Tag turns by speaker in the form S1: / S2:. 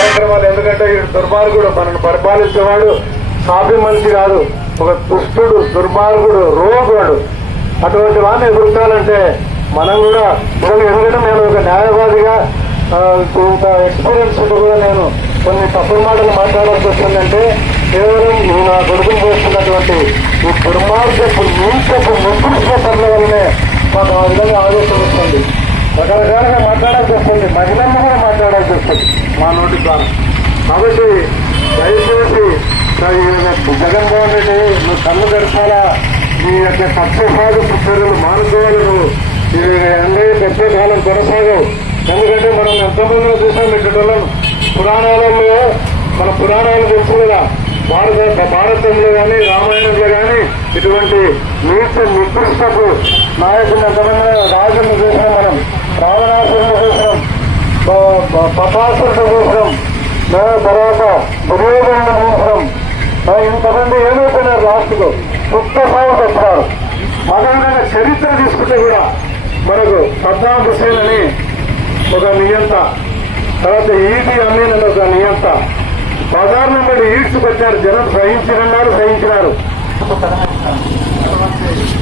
S1: కార్యక్రమాలు ఎందుకంటే ఈ దుర్మార్గుడు మనను పరిపాలించేవాడు కాపీ మనిషి కాదు ఒక దుష్టుడు దుర్మార్గుడు రోగుడు. అటువంటి వాడిని ఎదుర్కోవాలంటే మనం కూడా ఇప్పుడు ఎందుకంటే నేను ఒక న్యాయవాదిగా కొంత ఎక్స్పీరియన్స్ కూడా నేను కొన్ని తప్పుడు మాటలు మాట్లాడాల్సి వస్తుందంటే కేవలం నేను నా కొడుకుని చేస్తున్నటువంటి ఈ దుర్మార్గపు నీచపు నికృష్ట పనుల వల్లనే మాకు ఆ విధంగా ఆలోచన వస్తుంది. రకరకాలుగా మాట్లాడాల్సి వస్తుంది. మహిళలు కూడా మాట్లాడాల్సి వస్తుంది మా నోటి ద్వారా. కాబట్టి దయచేసి జగన్మోహన్ రెడ్డి నువ్వు కన్ను తెరచాలా నీ యొక్క కక్షసాగు చర్యలు మానుకోవాలి నువ్వు. ఇది ఎన్నయ్య కాలం కొనసాగవు ఎందుకంటే మనం ఎంతమందిలో చూసాం ఇటువంటి పురాణాలలో మన పురాణాలు తెలుసు కదా భారత భారతంలో కానీ రామాయణంలో కానీ ఇటువంటి నీచ నికృష్టపు నాయకులు ఎంతమంది రాజులను చూసినాం మనం? రావణాసురుని చూసినాం పటాసురుడు తర్వాత దుర్యోధనుడు చూసినాం ఇంతమంది ఏమైపోయినారు లాస్ట్కు. సుప్త సాగు తెచ్చినారు అదేవిధంగా చరిత్ర తీసుకుంటే కూడా మనకు సద్దాం హుసేన్ అని ఒక నియంత తర్వాత ఈటీ అమీన్ అని ఒక నియంత. బజార్ నుండి ఈడ్చుకొచ్చారు. జనం సహించినన్నారు సహించినారు.